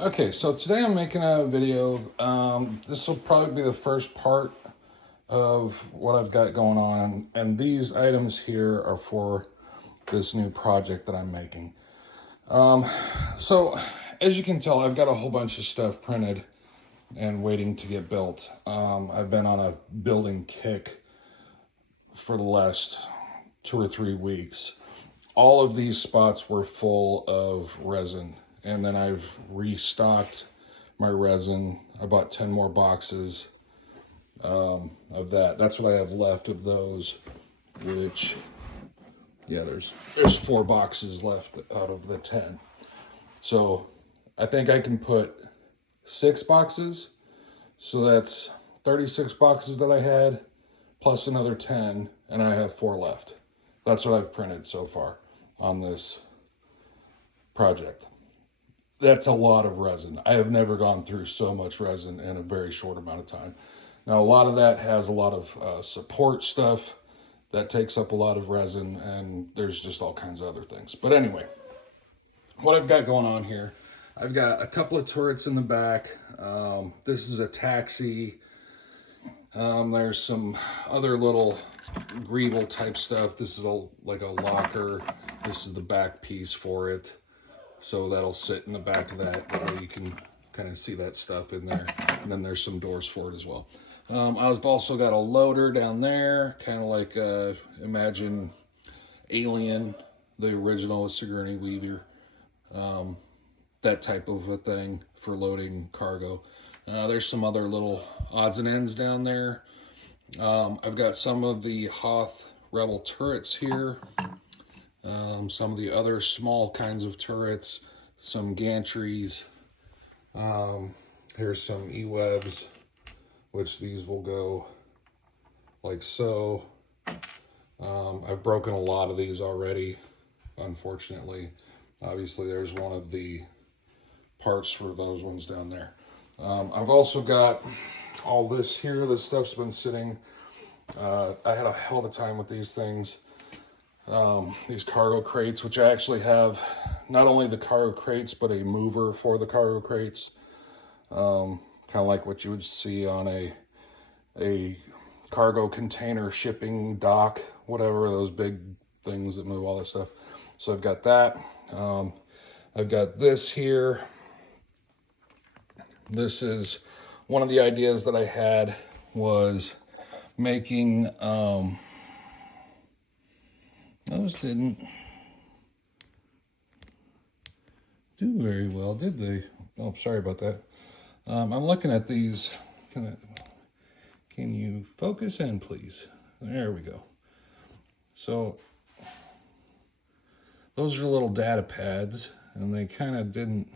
Okay, so today I'm making a video. This will probably be the first part of what I've got going on, and these items here are for this new project that I'm making. So, as you can tell, I've got a whole bunch of stuff printed and waiting to get built. I've been on a building kick for the last 2 or 3 weeks. All of these spots were full of resin, and then I've restocked my resin. I bought 10 more boxes of that. That's what I have left of those, which, yeah, there's 4 boxes left out of the 10. So I think I can put 6 boxes. So that's 36 boxes that I had, plus another 10, and I have 4 left. That's what I've printed so far on this project. That's a lot of resin. I have never gone through so much resin in a very short amount of time. Now, a lot of that has a lot of support stuff that takes up a lot of resin, and there's just all kinds of other things. But anyway, what I've got going on here, I've got a couple of turrets in the back. This is a taxi. There's some other little greeble type stuff. This is like a locker. This is the back piece for it. So that'll sit in the back of that. That way you can kind of see that stuff in there. And then there's some doors for it as well. I've also got a loader down there, kind of like imagine Alien, the original with Sigourney Weaver. That type of a thing for loading cargo. There's some other little odds and ends down there. I've got some of the Hoth Rebel turrets here. Some of the other small kinds of turrets, some gantries. Here's some E-webs, which these will go like so. I've broken a lot of these already, unfortunately. Obviously, there's one of the parts for those ones down there. I've also got all this here. This stuff's been sitting. I had a hell of a time with these things. These cargo crates, which I actually have not only the cargo crates, but a mover for the cargo crates. Kind of like what you would see on a cargo container shipping dock, whatever, those big things that move all that stuff. So I've got that. I've got this here. This is one of the ideas that I had was making, those didn't do very well, did they? Oh, sorry about that. I'm looking at these. Can you focus in, please? There we go. So those are little data pads, and they kind of didn't,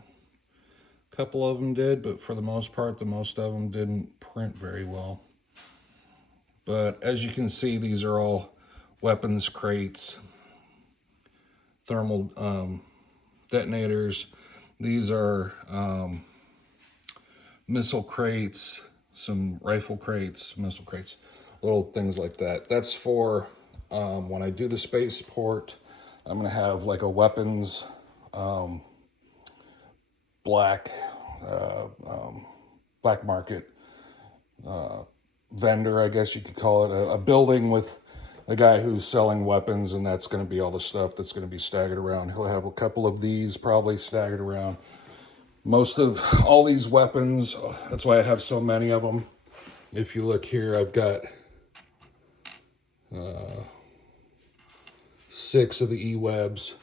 a couple of them did, but for the most part, the most of them didn't print very well. But as you can see, these are all weapons crates, thermal detonators. These are missile crates, some rifle crates, missile crates, little things like that. That's for when I do the spaceport. I'm gonna have like a weapons black market vendor, I guess you could call it, a building with a guy who's selling weapons, and that's going to be all the stuff that's going to be staggered around. He'll have a couple of these probably staggered around. Most of all these weapons, that's why I have so many of them. If you look here, I've got 6 of the E-webs.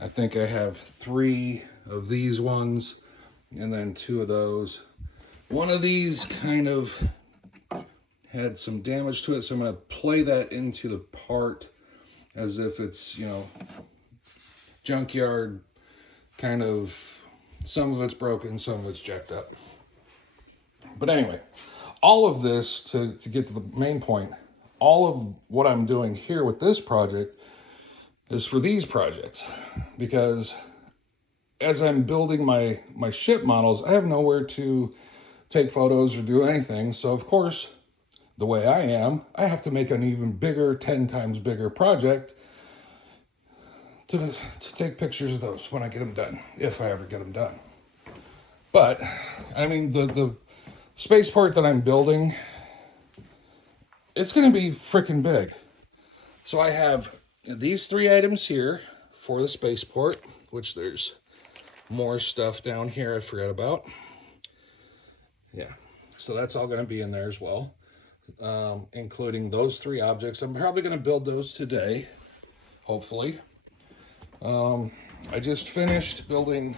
I think I have 3 of these ones, and then 2 of those. One of these kind of had some damage to it, so I'm going to play that into the part as if it's, junkyard kind of, some of it's broken, some of it's jacked up. But anyway, all of this, to get to the main point, all of what I'm doing here with this project is for these projects, because as I'm building my ship models, I have nowhere to take photos or do anything. So of course, the way I am, I have to make an even bigger, 10 times bigger project to take pictures of those when I get them done, if I ever get them done. But, I mean, the spaceport that I'm building, it's going to be freaking big. So I have these 3 items here for the spaceport, which there's more stuff down here I forgot about. Yeah, so that's all going to be in there as well, including those 3 objects. I'm probably going to build those today, hopefully. I just finished building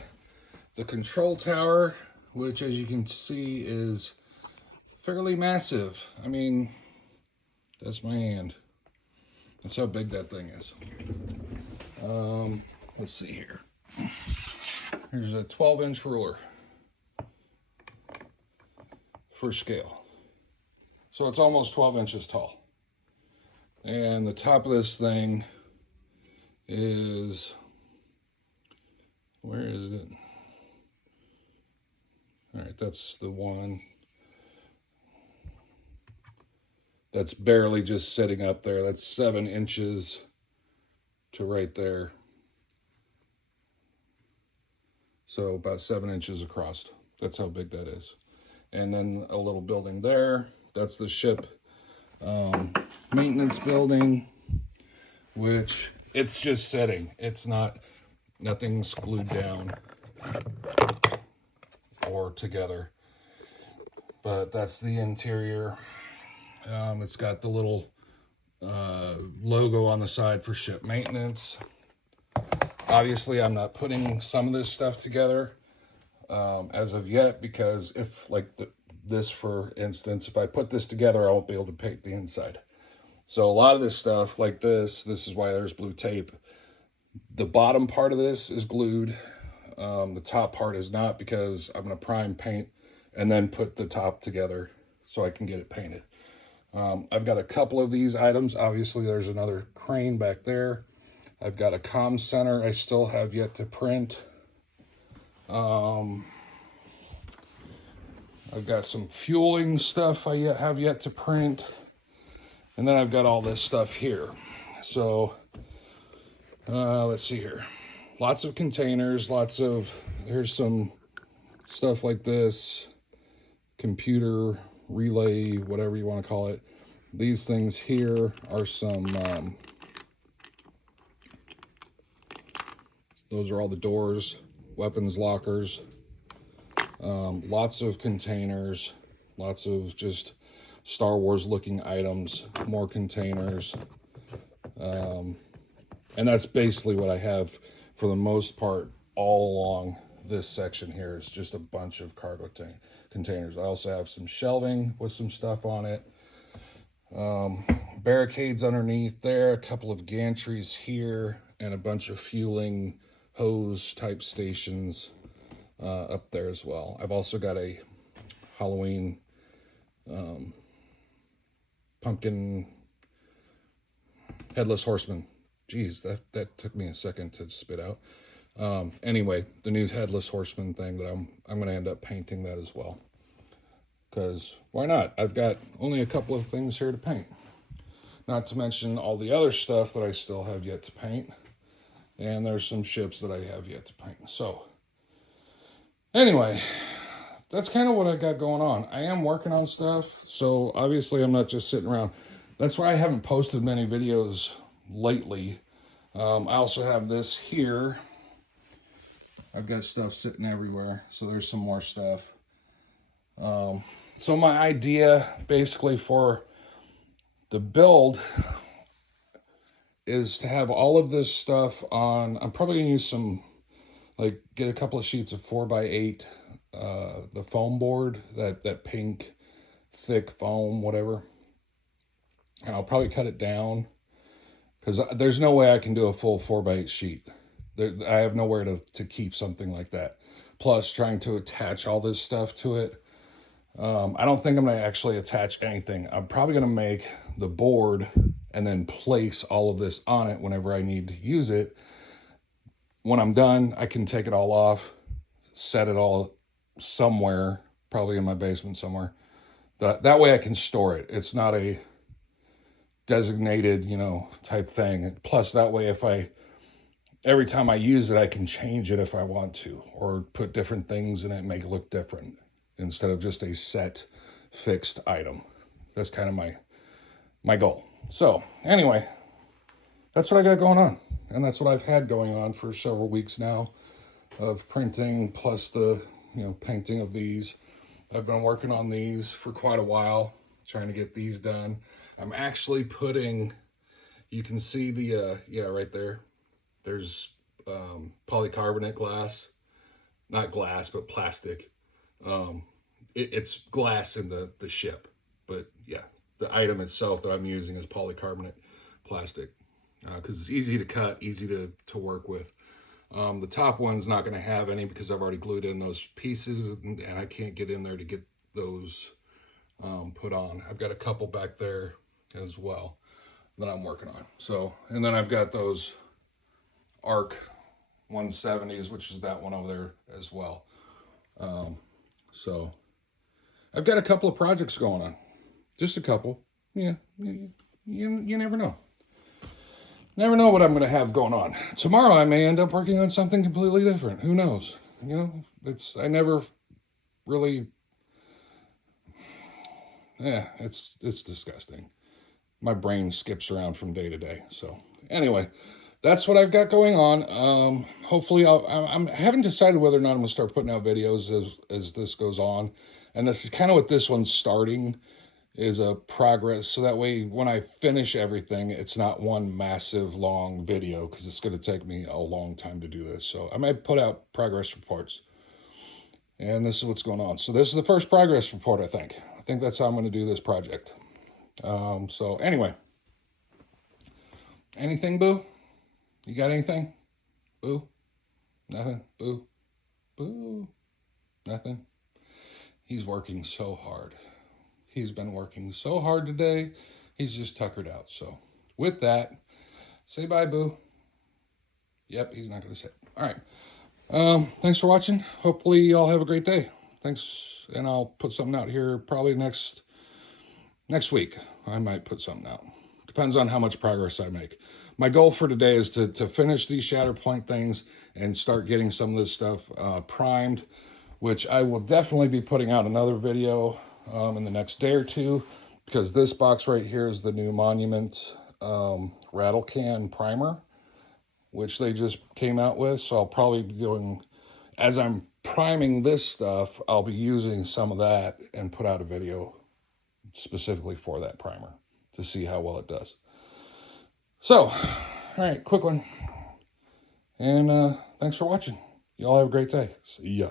the control tower, which, as you can see, is fairly massive. I mean, that's my hand. That's how big that thing is. Let's see here. Here's a 12-inch ruler for scale. So it's almost 12 inches tall. And the top of this thing is, where is it? All right, that's the one. That's barely just sitting up there. That's 7 inches to right there. So about 7 inches across. That's how big that is. And then a little building there. That's the ship maintenance building, which it's just sitting. It's not, nothing's glued down or together. But that's the interior. It's got the little logo on the side for ship maintenance. Obviously, I'm not putting some of this stuff together as of yet, because if, like this, for instance, if I put this together, I won't be able to paint the inside. So a lot of this stuff, like this is why there's blue tape. The bottom part of this is glued. The top part is not, because I'm going to prime paint and then put the top together so I can get it painted. I've got a couple of these items. Obviously, there's another crane back there. I've got a comm center I still have yet to print. I've got some fueling stuff I have yet to print. And then I've got all this stuff here. So, let's see here. Lots of containers, here's some stuff like this. Computer relay, whatever you want to call it. These things here are some, those are all the doors, weapons lockers, lots of containers, lots of just Star Wars looking items, more containers. And that's basically what I have for the most part all along this section here. Is just a bunch of cargo containers. I also have some shelving with some stuff on it. Barricades underneath there, a couple of gantries here, and a bunch of fueling hose type stations up there as well. I've also got a Halloween pumpkin headless horseman. Geez, that took me a second to spit out. Anyway, the new headless horseman thing that I'm going to end up painting that as well. Because why not? I've got only a couple of things here to paint. Not to mention all the other stuff that I still have yet to paint. And there's some ships that I have yet to paint. So, anyway, that's kind of what I got going on. I am working on stuff, so obviously I'm not just sitting around. That's why I haven't posted many videos lately. I also have this here. I've got stuff sitting everywhere, so there's some more stuff. So my idea basically for the build is to have all of this stuff on. I'm probably going to use some, like, get a couple of sheets of 4x8, the foam board, that pink, thick foam, whatever. And I'll probably cut it down, because there's no way I can do a full 4x8 sheet. I have nowhere to keep something like that. Plus, trying to attach all this stuff to it. I don't think I'm going to actually attach anything. I'm probably going to make the board and then place all of this on it whenever I need to use it. When I'm done, I can take it all off, set it all somewhere, probably in my basement somewhere. That way I can store it. It's not a designated, type thing. Plus, that way if I every time I use it, I can change it if I want to, or put different things in it and make it look different instead of just a set fixed item. That's kind of my goal. So anyway, that's what I got going on. And that's what I've had going on for several weeks now, of printing plus the, painting of these. I've been working on these for quite a while, trying to get these done. I'm actually putting, you can see the, right there. There's polycarbonate glass, not glass, but plastic. It's glass in the ship, but yeah, the item itself that I'm using is polycarbonate plastic, because it's easy to cut, easy to work with. The top one's not going to have any because I've already glued in those pieces, and I can't get in there to get those put on. I've got a couple back there as well that I'm working on. So, and then I've got those ARC 170s, which is that one over there as well. So I've got a couple of projects going on, just a couple. Yeah, you never know. Never know what I'm going to have going on. Tomorrow I may end up working on something completely different. Who knows? I never really, it's disgusting. My brain skips around from day to day. So anyway, that's what I've got going on. Hopefully I haven't decided whether or not I'm gonna start putting out videos as this goes on. And this is kind of what this one's starting, is a progress. So that way, when I finish everything, it's not one massive long video, because it's going to take me a long time to do this. So I might put out progress reports. And this is what's going on. So this is the first progress report, I think. I think that's how I'm going to do this project. So anyway. Anything, Boo? You got anything? Boo? Nothing? Boo? Boo? Nothing? He's working so hard. He's been working so hard today. He's just tuckered out. So with that, say bye, Boo. Yep, he's not going to say it. All right. Thanks for watching. Hopefully y'all have a great day. Thanks. And I'll put something out here probably next week. I might put something out. Depends on how much progress I make. My goal for today is to finish these Shatterpoint things and start getting some of this stuff primed, which I will definitely be putting out another video in the next day or two, because this box right here is the new Monument rattle can primer, which they just came out with. So I'll probably be doing, as I'm priming this stuff, I'll be using some of that and put out a video specifically for that primer to see how well it does. So, all right, quick one. And thanks for watching. Y'all have a great day. See ya.